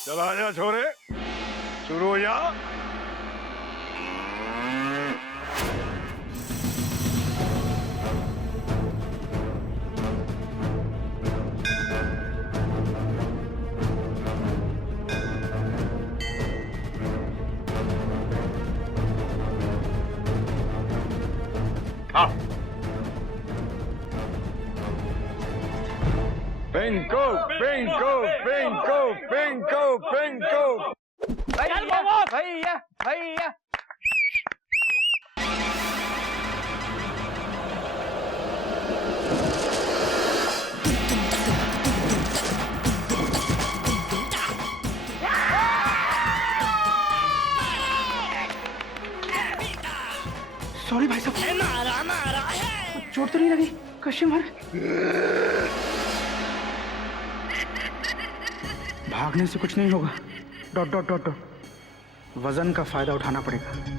चला जा छोरे, शुरू हो जा। हाँ, पिंको पिंको पिंको पिंको पिंको। भैया भैया भैया। सॉरी भाई साहब, मारा चोट तो नहीं लगी? कस्टमर भागने से कुछ नहीं होगा। डॉट डॉट डॉट डॉट वजन का फायदा उठाना पड़ेगा।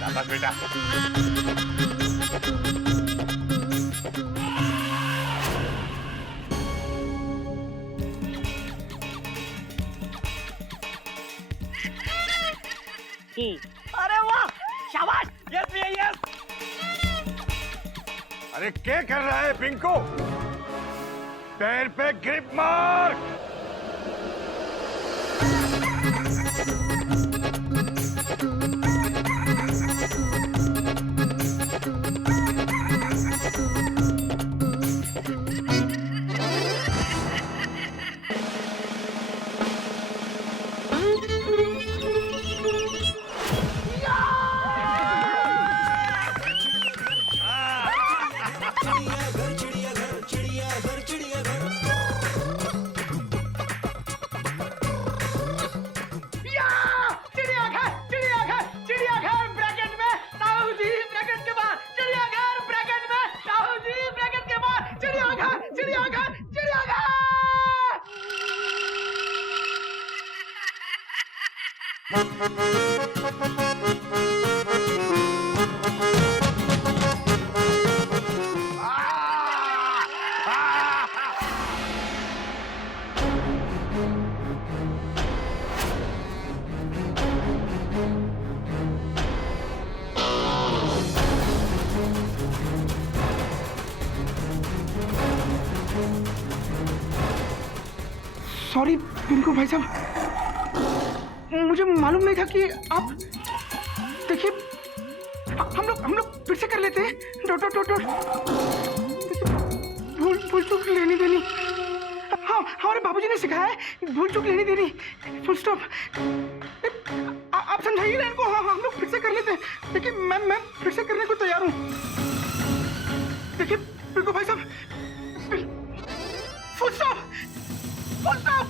शाबाश बेटा। अरे वाह, शाबाश। यस भैया यस। अरे क्या कर रहा है पिंको? पैर पे ग्रिप मार। सॉरी पिंकू भाई साहब, मुझे मालूम नहीं था कि आप। देखिए, हम लोग फिर से कर लेते हैं। Dot dot dot dot. भूल चूक लेनी देनी। हाँ, हमारे बाबूजी ने सिखाया है, भूल चूक लेनी देनी, फुल स्टॉप। आप समझाइए ना इनको। हाँ, हम लोग फिर से कर लेते हैं। देखिए मैं फिर से करने को तैयार हूँ। देखिए पिंकू भाई साहब, फुल स्टॉप, फुल स्टॉप।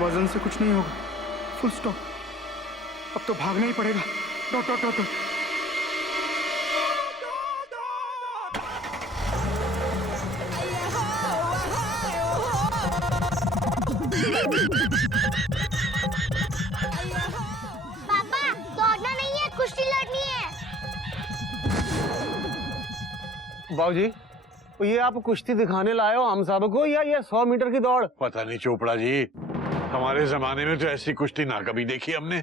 वजन से कुछ नहीं होगा, फुल स्टॉप। अब तो भागना ही पड़ेगा। Dot dot dot dot. पापा दौड़ना नहीं है, कुश्ती लड़नी है। बाबूजी, ये आप कुश्ती दिखाने लाए हो हम सबको या ये 100 मीटर की दौड़? पता नहीं चोपड़ा जी, हमारे जमाने में तो ऐसी कुश्ती ना कभी देखी हमने।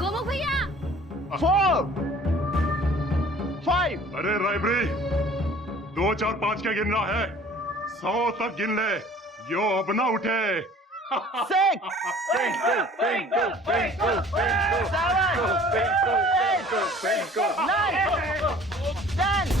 गोमुख भैया 4 5 अरे रायबरी 2 4 5 क्या गिनना है 100 तक गिन ले यो अब ना उठे 6 9 10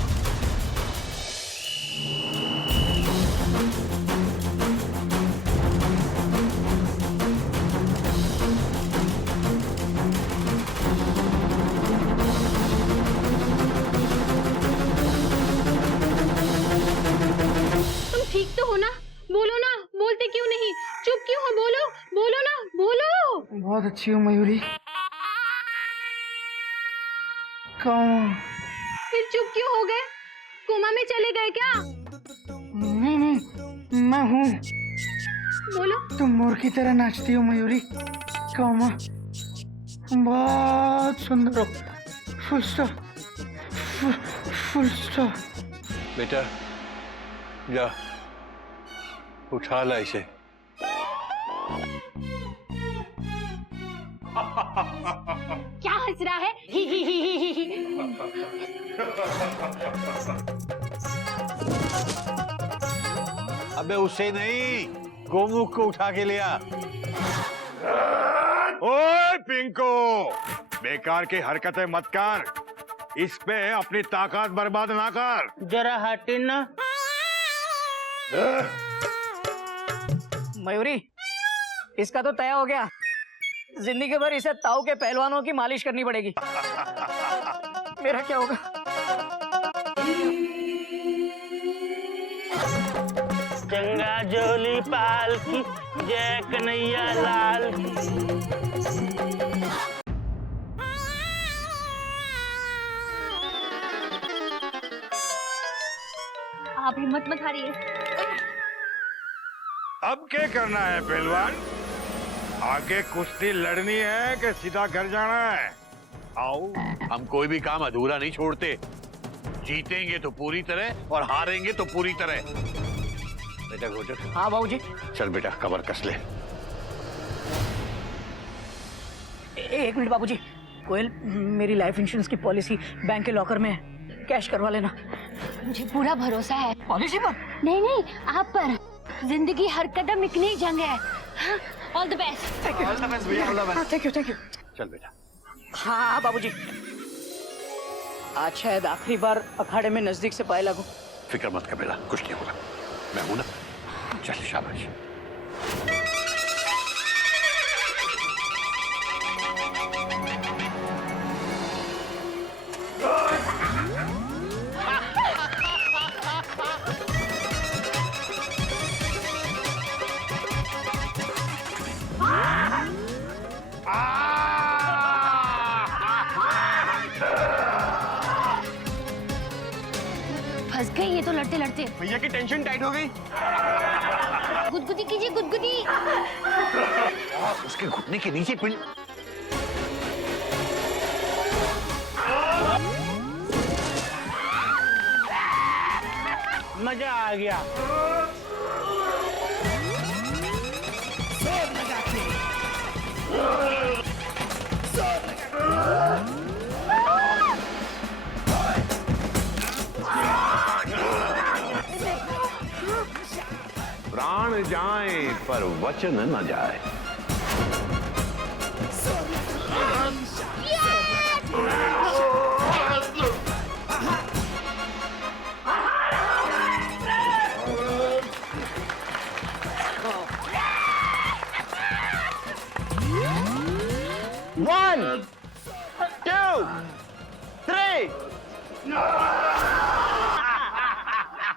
तुम ठीक तो हो ना? बोलो ना, बोलते क्यों नहीं? चुप क्यों हो? बोलो, बोलो ना, बोलो। बहुत अच्छी हो मयूरी। कौन? फिर चुप क्यों हो गए? कोमा में चले गए क्या? नहीं मैं हूँ। बोलो। तुम मोर की तरह नाचती हो मयूरी। कौमा बहुत सुंदर हो। Full stop full stop. बेटा जा उठा ला इसे। क्या हंस रहा है? ही ही ही ही ही। अबे उसे नहीं, गोमुख को उठा के लिया। ओए पिंको बेकार की हरकतें मत कर इस पे अपनी ताकत बर्बाद ना कर जरा हटे ना। मयूरी इसका तो तय हो गया जिंदगी भर इसे ताऊ के पहलवानों की मालिश करनी पड़ेगी। मेरा क्या होगा? चंगा जोली पाल की जय कन्हैया लाल की। आप हिम्मत मत हारिए। अब क्या करना है पहलवान आगे कुश्ती लड़नी है कि सीधा घर जाना है? आओ हम कोई भी काम अधूरा नहीं छोड़ते। जीतेंगे तो पूरी तरह और हारेंगे तो पूरी तरह। बेटा गोचर। हाँ बाबूजी। चल बेटा कमर कस ले। एक मिनट बाबूजी। कोयल मेरी लाइफ इंश्योरेंस की पॉलिसी बैंक के लॉकर में है, कैश करवा लेना। मुझे पूरा भरोसा है पॉलिसी पर? नहीं नहीं आप पर। जिंदगी हर कदम एक नई जंग है। All the best. Thank you. चल बेटा। हाँ बाबूजी। आज शायद आखिरी बार अखाड़े में नजदीक से पाए लागू। फिक्र मत कर बेटा कुछ नहीं होगा मैं हूं ना। चल शाबाश। फंस गई ये तो लड़ते लड़ते। भैया की टेंशन टाइट हो गई। गुदगुदी कीजिए गुदगुदी। उसके घुटने के नीचे पिन। मजा आ गया। प्राण जाए पर वचन न जाए। One, two, three.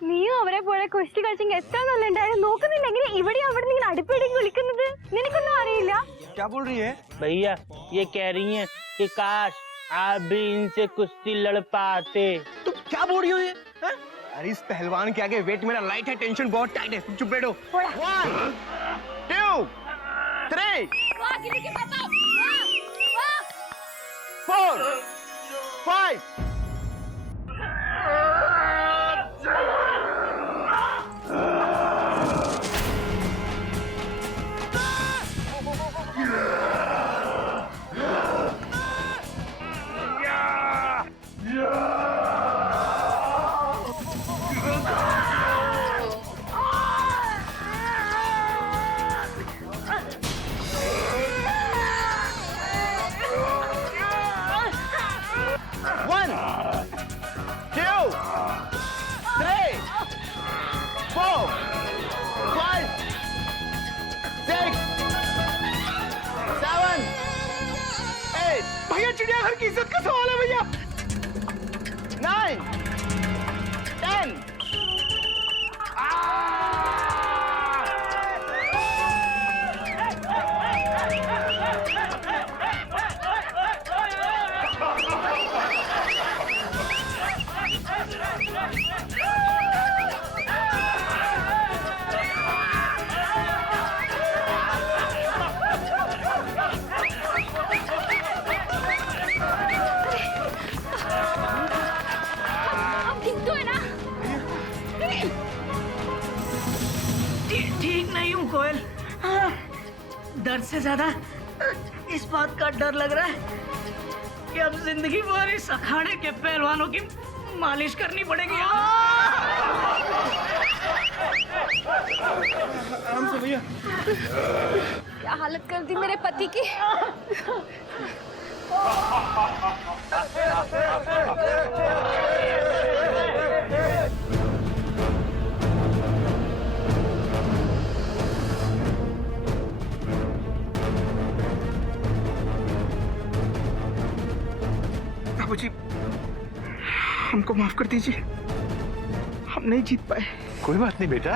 നീ അവരെ പോലെ കുസ്തി കളിച്ചെങ്കിൽ എത്ര നല്ലുണ്ടായിരുന്നു നോക്കുന്നില്ലെങ്കിൽ ഇവിടെ അവിടെ നിങ്ങൾ അടുപ്പിടിക്ക് വിളിക്കുന്നത് നിനക്കൊന്നും അറിയില്ല. क्या बोल रही है? भैया ये कह रही हैं कि काश आप भी इनसे कुश्ती लड़ पाते। तुम क्या बोल रही हो ये? अरे इस पहलवान के आगे वेट मेरा लाइट है, टेंशन बहुत टाइट है। तुम चुप बैठो। 1, 2, 3, 4, 5. चिड़ियाघर की इज्जत का सवाल है भैया। 9 10 अब ठीक तो है ना? ठीक नहीं हूँ कोयल। हाँ, दर्द से ज्यादा इस बात का डर लग रहा है कि अब जिंदगी भर इस अखाड़े के पहलवानों की मालिश करनी पड़ेगी। आराम से भैया। क्या हालत कर दी मेरे पति की। बाबूजी, हमको माफ कर दीजिए, हम नहीं जीत पाए। कोई बात नहीं बेटा,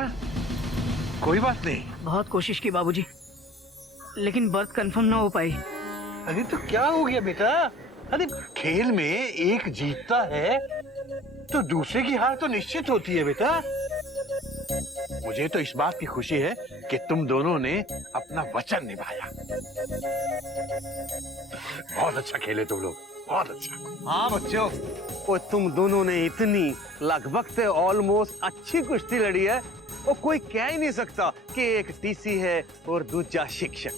कोई बात नहीं। बहुत कोशिश की बाबूजी, लेकिन बर्थ कंफर्म ना हो पाई। अरे तो क्या हो गया बेटा? अरे खेल में एक जीतता है तो दूसरे की हार तो निश्चित होती है बेटा। मुझे तो इस बात की खुशी है कि तुम दोनों ने अपना वचन निभाया। बहुत अच्छा खेले तुम लोग, बहुत अच्छा। हाँ बच्चों, वो तुम दोनों ने इतनी लगभग से ऑलमोस्ट अच्छी कुश्ती लड़ी है, वो कोई कह ही नहीं सकता कि एक टीसी है और दूसरा शिक्षक।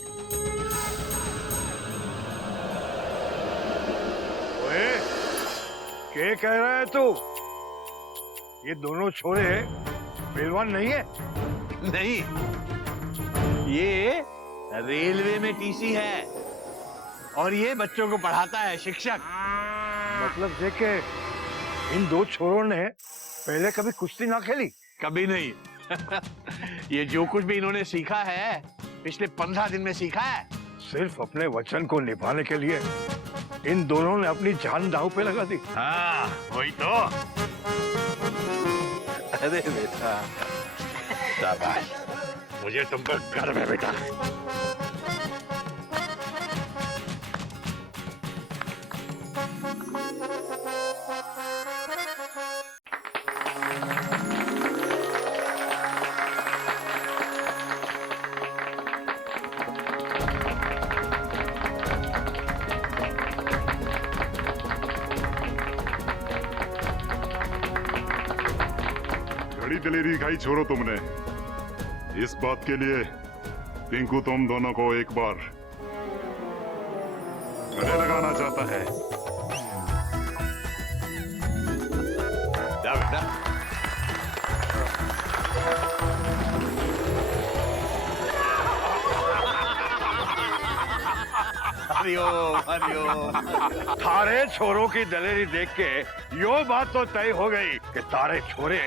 ओए, क्या कह रहा है तू? ये दोनों छोरे पहलवान नहीं है? नहीं, ये रेलवे में टीसी है और ये बच्चों को पढ़ाता है शिक्षक। मतलब देखे, इन दो छोरों ने पहले कभी कुश्ती ना खेली? कभी नहीं। ये जो कुछ भी इन्होंने सीखा है पिछले 15 दिन में सीखा है। सिर्फ अपने वचन को निभाने के लिए इन दोनों ने अपनी जान दांव पे लगा दी। हाँ वही तो। अरे बेटा शाबाश, मुझे तुम पर गर्व है बेटा। बड़ी दलेरी दिखाई छोड़ो तुमने। इस बात के लिए पिंकू तुम दोनों को एक बार गले लगाना चाहता है। जा बेटा। हरिओम हरिओम। थारे छोरों की दलेरी देख के यो बात तो तय हो गई कि तारे छोरे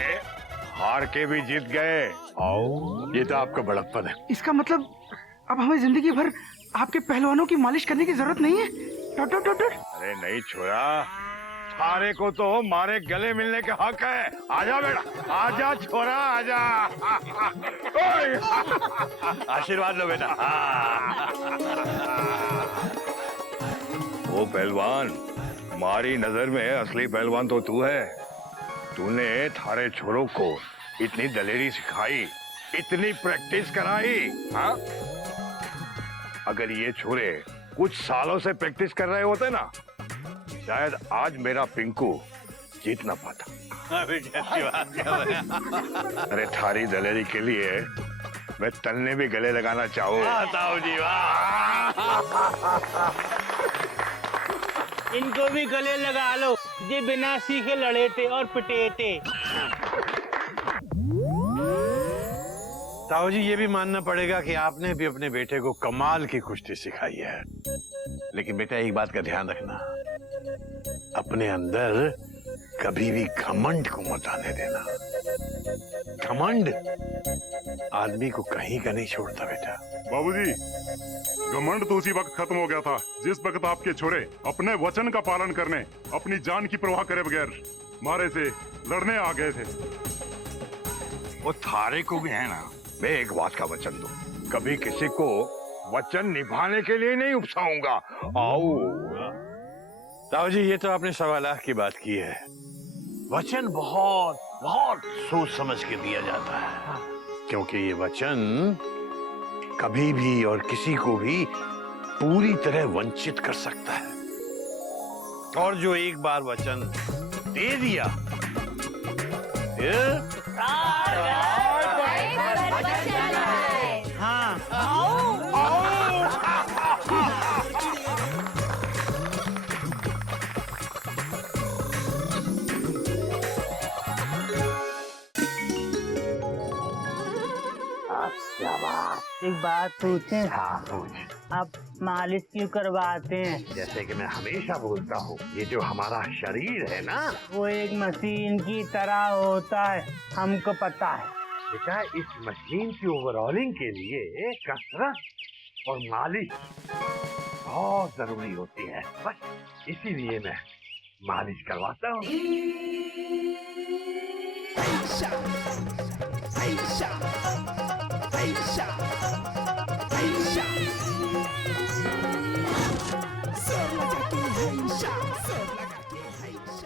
हार के भी जीत गए। आओ, ये तो आपका बड़प्पन है। इसका मतलब अब हमें जिंदगी भर आपके पहलवानों की मालिश करने की जरूरत नहीं है? Dot dot dot dot. अरे नहीं छोरा, थारे को तो मारे गले मिलने के हक है। आजा बेटा, आजा छोरा, आजा। आशीर्वाद लो बेटा। वो पहलवान, मारी नजर में असली पहलवान तो तू है। तूने थारे छोरों को इतनी दलेरी सिखाई, इतनी प्रैक्टिस कराई। हाँ, अगर ये छोरे कुछ सालों से प्रैक्टिस कर रहे होते ना, शायद आज मेरा पिंकू जीत ना पाता। अरे कैसी बात कर रहे हैं? अरे थारी दलेरी के लिए मैं तलने भी गले लगाना चाहूँ। ताऊ जी वाह। इनको भी गले लगा लो, ये बिना सीखे लड़े थे और पिटे थे। ताऊ जी, ये भी मानना पड़ेगा कि आपने भी अपने बेटे को कमाल की कुश्ती सिखाई है। लेकिन बेटा एक बात का ध्यान रखना, अपने अंदर कभी भी घमंड को मत आने देना। घमंड आदमी को कहीं का नहीं छोड़ता बेटा। बाबूजी, घमंड तो उसी वक्त खत्म हो गया था जिस वक्त आपके छोरे अपने वचन का पालन करने अपनी जान की परवाह करे बगैर मारे से लड़ने आ गए थे। वो थारे को भी है ना, मैं एक बात का वचन दूं, कभी किसी को वचन निभाने के लिए नहीं उकसाऊंगा। आओ ताऊ जी, ये तो आपने 1.25 लाख की बात की है। वचन बहुत बहुत सोच समझ के दिया जाता है, क्योंकि ये वचन कभी भी और किसी को भी पूरी तरह वंचित कर सकता है। और जो एक बार वचन दे दिया फिर एक बात पूछें? हाँ पूछ। आप मालिश क्यों करवाते हैं? जैसे कि मैं हमेशा बोलता हूँ, ये जो हमारा शरीर है ना, वो एक मशीन की तरह होता है, हमको पता है। बेटा इस मशीन की ओवरऑलिंग के लिए कसरत और मालिश बहुत जरूरी होती है। बस इसीलिए मैं मालिश करवाता हूँ।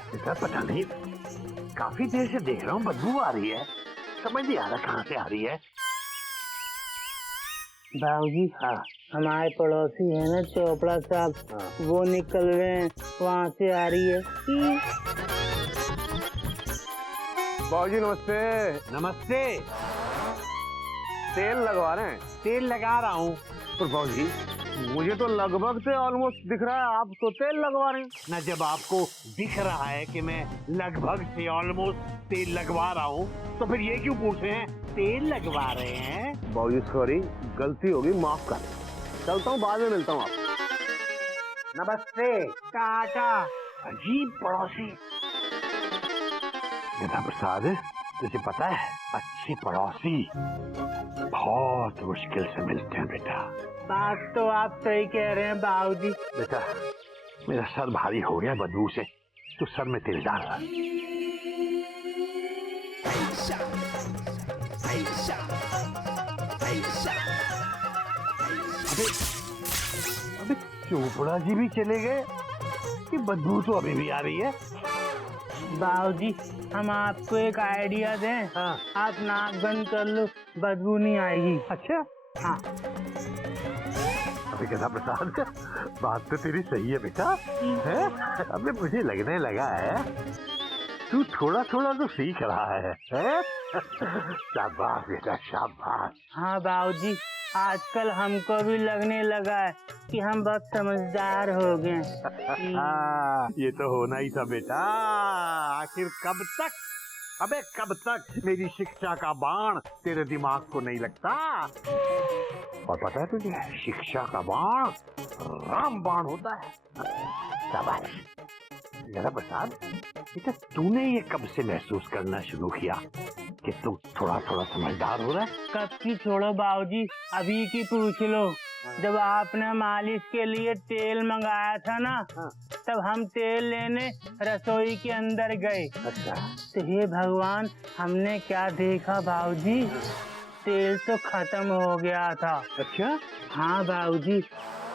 बेटा पता नहीं, काफी देर से देख रहा हूँ बदबू आ रही है, समझ नहीं आ रहा कहाँ से आ रही है। बाबूजी, हाँ हमारे पड़ोसी है ना चोपड़ा साहब, वो निकल रहे हैं, वहाँ से आ रही है। बाबूजी नमस्ते। नमस्ते। तेल लगवा रहे हैं? तेल लगा रहा हूँ। तो बाबूजी मुझे तो लगभग से ऑलमोस्ट दिख रहा है, आप तो तेल लगवा रहे हैं ना। जब आपको दिख रहा है कि मैं लगभग से ऑलमोस्ट तेल लगवा रहा हूँ, तो फिर ये क्यों पूछ रहे हैं तेल लगवा रहे हैं? बाबूजी सॉरी, गलती होगी, माफ कर। चलता हूँ, बाद में मिलता हूँ आप। नमस्ते। टाटा। अजीब पड़ोसी। गधा प्रसाद, तुझे पता है अच्छे पड़ोसी बहुत मुश्किल से मिलते हैं बेटा। बात तो आप सही कह रहे हैं बाबूजी। बेटा मेरा सर भारी हो गया बदबू से, तू सर में तेल डाल। अबे चोपड़ा जी भी चले गए कि बदबू तो अभी भी आ रही है? बाबूजी हम आपको एक आइडिया दें? हाँ। आप नाक बंद कर लो, बदबू नहीं आएगी। अच्छा हाँ। अबे गधा प्रसाद, बात तो तेरी सही है बेटा, है? अबे मुझे लगने लगा है तू थोड़ा थोड़ा तो सीख रहा है? शाबाश बेटा शाबाश। हाँ बाबूजी, आजकल हमको भी लगने लगा है कि हम बहुत समझदार हो गए। ये तो होना ही था बेटा। आखिर कब तक, अबे कब तक मेरी शिक्षा का बाण तेरे दिमाग को नहीं लगता? और पता है तुझे, शिक्षा का बाण राम बाण होता है। शाबाश। गधा प्रसाद, बेटा तूने ये कब से महसूस करना शुरू किया कि तू थोड़ा थोड़ा समझदार हो रहा है? कब की छोड़ो बाबूजी, अभी की पूछ लो। जब आपने मालिश के लिए तेल मंगाया था ना, तब हम तेल लेने रसोई के अंदर गए। अच्छा। तो हे भगवान, हमने क्या देखा बाबूजी, तेल तो खत्म हो गया था। अच्छा? हाँ बाबूजी,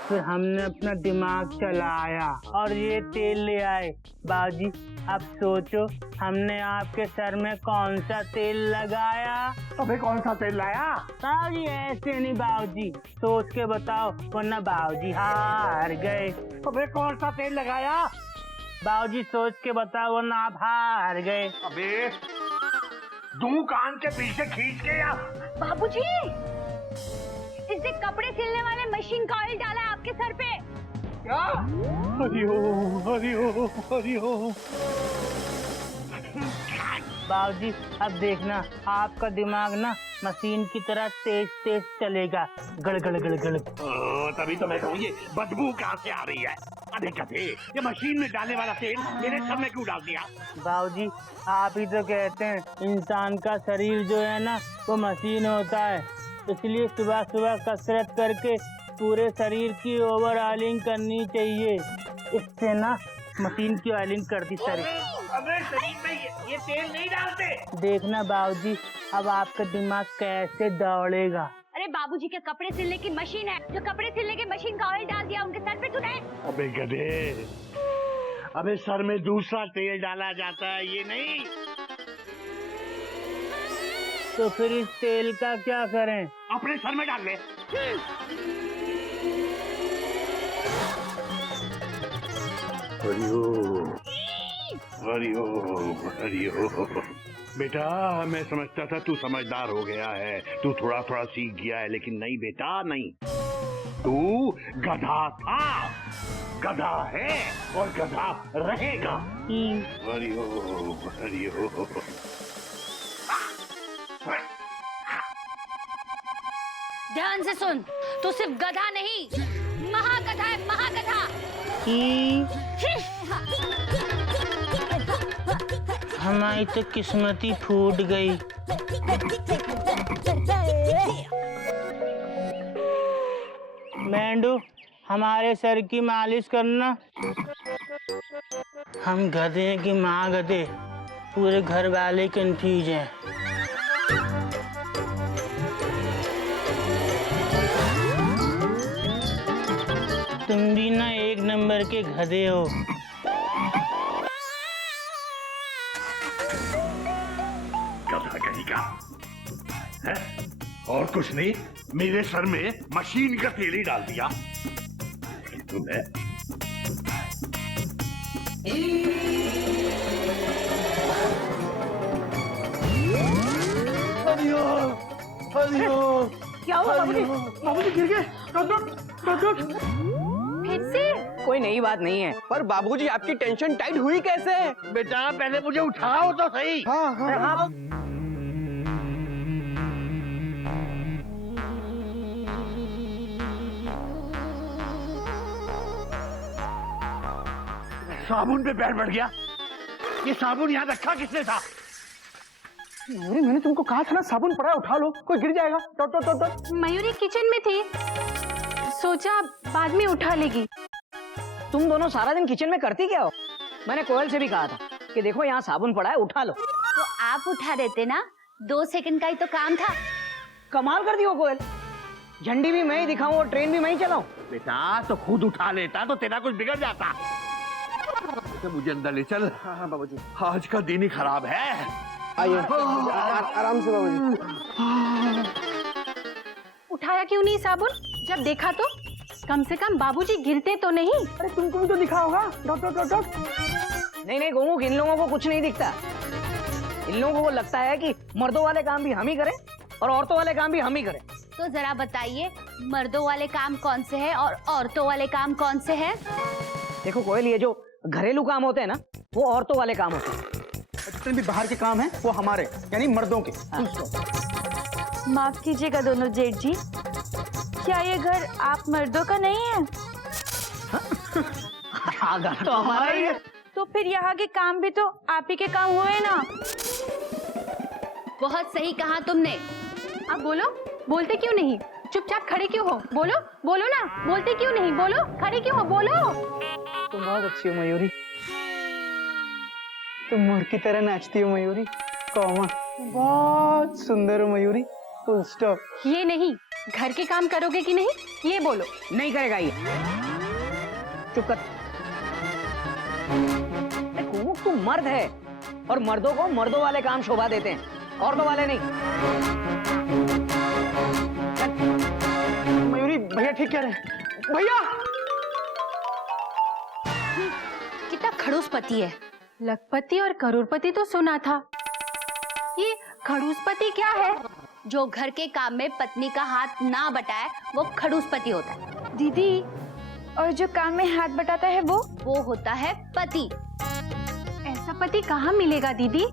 फिर हमने अपना दिमाग चलाया और ये तेल ले आए। बाबूजी अब सोचो हमने आपके सर में कौन सा तेल लगाया? अबे कौन सा तेल लाया? बाबूजी ऐसे नहीं बाबूजी, सोच के बताओ, वरना बाबूजी हार गए। अबे कौन सा तेल लगाया? बाबूजी सोच के बताओ, वरना आप हार गए। अबे दू कान के पीछे खींच के या। बाबूजी, इसने कपड़े सिलने वाले मशीन का ऑयल डाला है आपके सर पे। क्या? हरिओम हरिओम हरिओम। बाबूजी अब देखना, आपका दिमाग ना मशीन की तरह तेज तेज चलेगा, गड़ गड़ गड़ गड़। तभी तो मैं कहूँ ये बदबू कहाँ से आ रही है? अरे कभी ये मशीन में डालने वाला तेल मेरे सर में क्यों डाल दिया? बाबूजी आप ही तो कहते हैं इंसान का शरीर जो है ना वो मशीन होता है, इसलिए सुबह सुबह कसरत करके पूरे शरीर की ओवरऑलिंग करनी चाहिए। इससे ना मशीन की ऑयलिंग कर दी शरीर। अबे शरीर में ये तेल नहीं डालते। देखना बाबूजी अब आपका दिमाग कैसे दौड़ेगा। अरे बाबूजी के कपड़े सिलने की मशीन है, जो कपड़े सिलने की मशीन का ऑयल डाल दिया उनके सर पे तूने। अबे गधे, अबे सर में दूसरा तेल डाला जाता है, ये नहीं। तो फिर इस तेल का क्या करें? अपने सर में डाल ले। हरिओम हरिओम हरिओम। बेटा मैं समझता था तू समझदार हो गया है, तू थोड़ा थोड़ा सीख गया है, लेकिन नहीं बेटा नहीं, तू गधा था, गधा है और गधा रहेगा। हरिओम हरिओम। ध्यान से सुन, तू सिर्फ गधा नहीं, महागधा है, महागधा। हमारी तो किस्मती फूट गई। मेंढू हमारे सर की मालिश करना। हम गधे की माँ गधे, पूरे घर वाले कंफ्यूज हैं। तुम भी ना एक नंबर के गधे हो। गधा कहीं का है? और कुछ नहीं, मेरे सर में मशीन का तेल ही डाल दिया। तुम्हें हरिओम हरिओम। क्या हुआ बाबूजी? बाबूजी गिर गए। डॉक्टर फिर से कोई नई बात नहीं है, पर बाबूजी आपकी टेंशन टाइट हुई कैसे? बेटा पहले मुझे उठाओ तो सही। हाँ हाँ साबुन पे पैर बढ़ गया। ये साबुन यहाँ रखा किसने था? मयूरी मैंने तुमको कहा था ना साबुन पड़ा है, उठा लो, कोई गिर जाएगा। डॉक्टर मयूरी किचन में थी, सोचा बाद में उठा लेगी। तुम दोनों सारा दिन किचन में करती क्या हो? मैंने कोयल से भी कहा था कि देखो यहाँ साबुन पड़ा है, उठा लो। तो आप उठा देते ना, 2 सेकंड का ही तो काम था। कमाल कर दी हो कोयल, झंडी भी मैं ही दिखाऊं और ट्रेन भी मैं ही चलाऊं। बेटा तो खुद उठा लेता तो तेरा कुछ बिगड़ जाता। तो मुझे अंदर ले चल। हाँ बाबूजी आज का दिन ही खराब है। आइए आराम से बाबूजी। उठाया क्यों नहीं साबुन? जब देखा तो कम से कम बाबूजी गिरते तो नहीं। अरे तुमको भी तो दिखा होगा। डॉक्टर नहीं गोमू, इन लोगों को कुछ नहीं दिखता। इन लोगों को लगता है कि मर्दों वाले काम भी हम ही करें और औरतों वाले काम भी हम ही करें। तो जरा बताइए, मर्दों वाले काम कौन से हैं और औरतों वाले काम कौन से हैं? देखो कोयल, ये जो घरेलू काम होते हैं ना, वो औरतों वाले काम होते हैं। जितने भी बाहर के काम हैं वो हमारे यानी मर्दों के। माफ कीजिएगा दोनों जेठ जी, क्या ये घर आप मर्दों का नहीं है? घर तो हमारा ही है। तो फिर यहाँ के काम भी तो आप ही के काम हुए ना। बहुत सही कहा तुमने। आप बोलो, बोलते क्यों नहीं? चुपचाप खड़े क्यों हो? बोलो बोलो ना, बोलते क्यों नहीं? बोलो, खड़े क्यों हो? बोलो। तुम बहुत अच्छी हो मयूरी, तुम मोर की तरह नाचती हो मयूरी। कौमा बहुत सुंदर हो मयूरी। Full stop. ये नहीं, घर के काम करोगे कि नहीं, ये बोलो। नहीं करेगा ये। चुप कर। तू मर्द है और मर्दों को मर्दों वाले काम शोभा देते हैं, औरतों वाले नहीं। मयूरी भैया ठीक कह रहे हैं। भैया कितना खड़ूस पति है। लखपति और करोड़पति तो सुना था, ये खड़ूसपति क्या है? जो घर के काम में पत्नी का हाथ ना बटाए वो खड़ूसपति होता है। दीदी, और जो काम में हाथ बटाता है वो होता है पति। ऐसा पति कहाँ मिलेगा दीदी?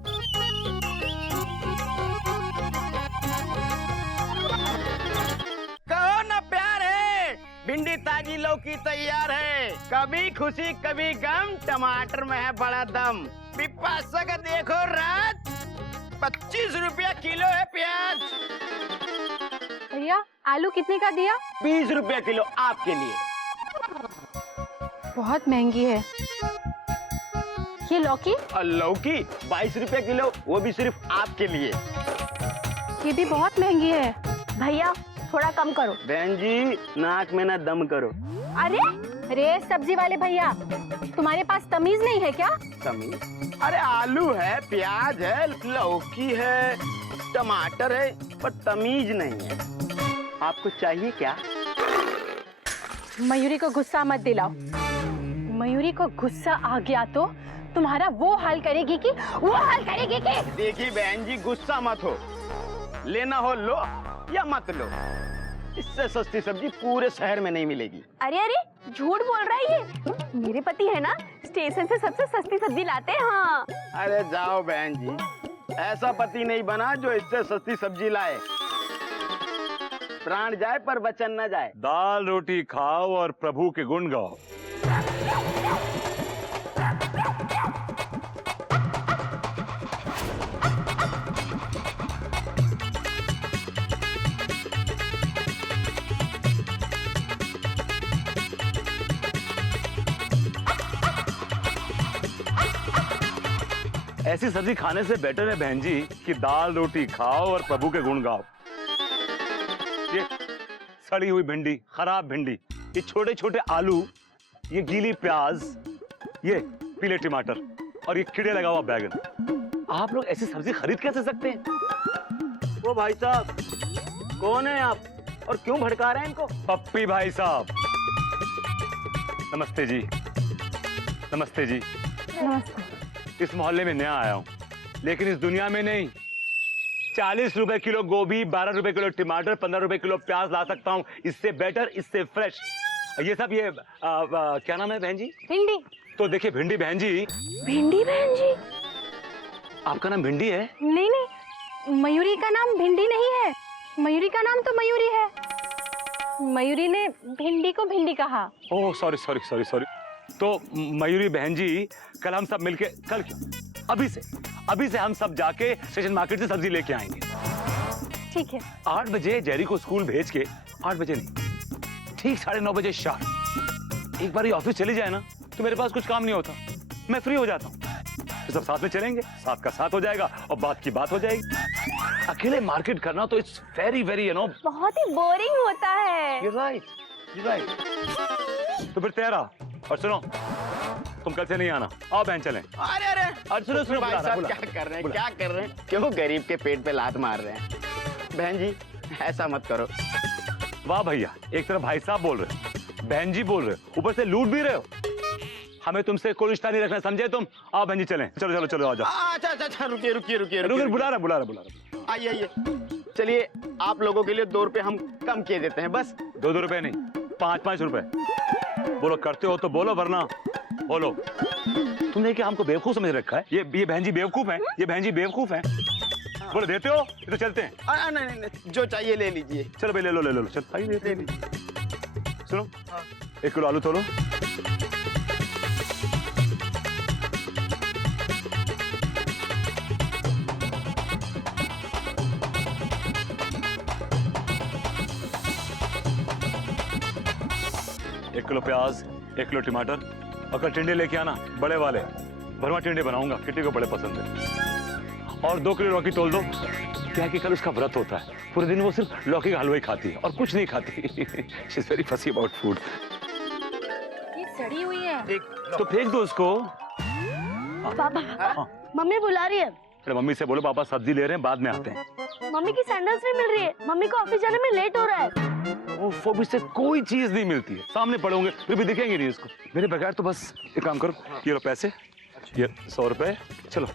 कहो ना प्यार है, भिंडी ताजी लौकी तैयार है, कभी खुशी कभी गम, टमाटर में है बड़ा दम। पिपासा का देखो रात, 25 रुपया किलो है प्याज। भैया आलू कितने का दिया? 20 रुपया किलो आपके लिए। बहुत महंगी है। ये लौकी? और लौकी 22 रुपया किलो, वो भी सिर्फ आपके लिए। ये भी बहुत महंगी है। भैया थोड़ा कम करो। बहन जी नाक में ना दम करो। अरे रे सब्जी वाले भैया, तुम्हारे पास तमीज नहीं है क्या? तमीज? अरे आलू है, प्याज है, लौकी है, टमाटर है, पर तमीज नहीं है। आपको चाहिए क्या? मयूरी को गुस्सा मत दिलाओ। मयूरी को गुस्सा आ गया तो तुम्हारा वो हाल करेगी कि वो हाल करेगी कि। देखिए बहन जी गुस्सा मत हो, लेना हो लो या मत लो, इससे सस्ती सब्जी पूरे शहर में नहीं मिलेगी। अरे अरे झूठ बोल रहा है ये। मेरे पति है ना, स्टेशन से सबसे सस्ती सब्जी लाते हैं। हाँ। अरे जाओ बहन जी, ऐसा पति नहीं बना जो इससे सस्ती सब्जी लाए। प्राण जाए पर वचन न जाए। दाल रोटी खाओ और प्रभु के गुण गाओ। ऐसी सब्जी खाने से बेटर है बहन जी कि दाल रोटी खाओ और प्रभु के गुण गाओ। ये सड़ी हुई भिंडी, खराब भिंडी, ये छोटे छोटे आलू, ये गीली प्याज, ये पीले टमाटर और ये कीड़े लगा हुआ बैगन, आप लोग ऐसी सब्जी खरीद कैसे सकते हैं? वो भाई साहब कौन है आप और क्यों भड़का रहे हैं इनको? पप्पी भाई साहब। नमस्ते जी। नमस्ते जी। नमस्ते। इस मोहल्ले में नया आया हूँ, लेकिन इस दुनिया में नहीं। 40 रुपए किलो गोभी, 12 रुपए किलो टमाटर, 15 रुपए किलो प्याज ला सकता हूँ। इससे बेटर, इससे फ्रेश। ये सब ये क्या नाम है बहन जी? भिंडी। तो देखिए भिंडी बहन जी। भिंडी बहन जी? आपका नाम भिंडी है? नहीं नहीं, मयूरी का नाम भिंडी नहीं है। मयूरी का नाम तो मयूरी है। मयूरी ने भिंडी को भिंडी कहा। Oh sorry sorry sorry sorry. तो मयूरी बहन जी, कल हम सब मिलके, कल क्यों, अभी से हम सब जाके स्टेशन मार्केट से सब्जी लेके आएंगे। ठीक है। 8 बजे जेरी को स्कूल भेज के, 8 बजे नहीं, ठीक 9:30 बजे शार्प एक बार ये ऑफिस चली जाए ना, तो मेरे पास कुछ काम नहीं होता, मैं फ्री हो जाता हूँ। तो सब साथ में चलेंगे, साथ का साथ हो जाएगा और बात की बात हो जाएगी। अकेले मार्केट करना तो इट्स वेरी वेरी बहुत ही बोरिंग होता है। You're right. तो फिर तेरा, और सुनो, तुम कल से नहीं आना, आओ बहन चलें। अरे अरे सुनो सुनो, भाई साहब क्या कर रहे हैं, क्या कर रहे हैं? क्यों गरीब के पेट पे लात मार रहे हैं? बहन जी ऐसा मत करो। वाह भैया, एक तरफ भाई साहब बोल रहे हो, बहन जी बोल रहे हो, ऊपर से लूट भी रहे हो। हमें तुमसे कोई रिश्ता नहीं रखना, समझे तुम? आओ बहन जी चलें। चलो चलो चलो, आ जाओ। अच्छा अच्छा अच्छा, रुकिए रुकिए रुकिए रुकिए, बुला रहा। आइए आइए, चलिए आप लोगों के लिए 2 रुपए हम कम किए देते हैं बस। 2 रुपए नहीं, 5 रुपए। बोलो, करते हो तो बोलो, वरना बोलो। तुमने क्या हमको बेवकूफ समझ रखा है? ये बहन जी बेवकूफ है, ये बहन जी बेवकूफ है। बोलो देते हो तो चलते हैं। नहीं, जो चाहिए ले लीजिए। चलो भाई, ले लो चल, आइए ले लीजिए। सुनो, 1 किलो आलू तोलो। एक किलो प्याज, 1 किलो टमाटर, और कल टिंडे लेके आना, बड़े वाले भरवा टिंडे बनाऊंगा, किटी को बड़े पसंद है। और 2 किलो लौकी तोल दो। क्या है कि कल उसका व्रत होता है, पूरे दिन वो सिर्फ लौकी का हलवा ही खाती है और कुछ नहीं खाती। शी इज वेरी फसी अबाउट फूड। ये सड़ी हुई है। तो फेंक दो उसको। पापा मम्मी बुला रही है। अरे मम्मी से बोलो पापा सब्जी ले रहे हैं, बाद में आते हैं। मम्मी की सैंडल्स नहीं मिल रही है, मम्मी को ऑफिस जाने में लेट हो रहा है। वो से कोई चीज नहीं मिलती है, सामने पड़ोगे फिर भी दिखेंगे नहीं उसको। मेरे बगैर तो बस एक काम करो, ये लो पैसे, ये 100 रुपए, चलो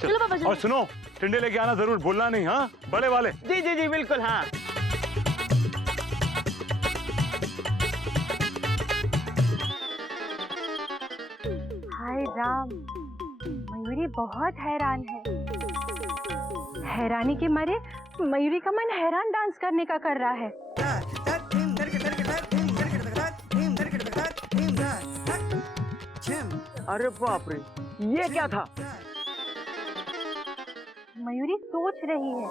चलो पापा जी। और सुनो, टिंडे लेके आना जरूर, भूलना नहीं, हाँ, बड़े वाले। जी जी जी बिल्कुल, हाँ। हाय राम, मयूरी बहुत हैरान है। हैरानी के मारे मयूरी का मन हैरान डांस करने का कर रहा है। अरे बाप रे, ये क्या था? मयूरी सोच रही है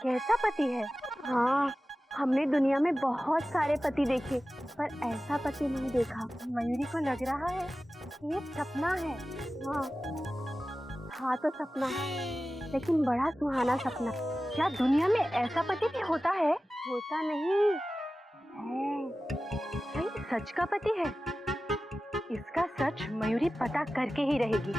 कि कैसा पति है? हाँ, हमने दुनिया में बहुत सारे पति देखे, पर ऐसा पति नहीं देखा। मयूरी को लग रहा है ये सपना है। हाँ तो सपना, लेकिन बड़ा सुहाना सपना। क्या दुनिया में ऐसा पति भी होता है? होता नहीं है, कहीं सच का पति है। इसका सच मयूरी पता करके ही रहेगी।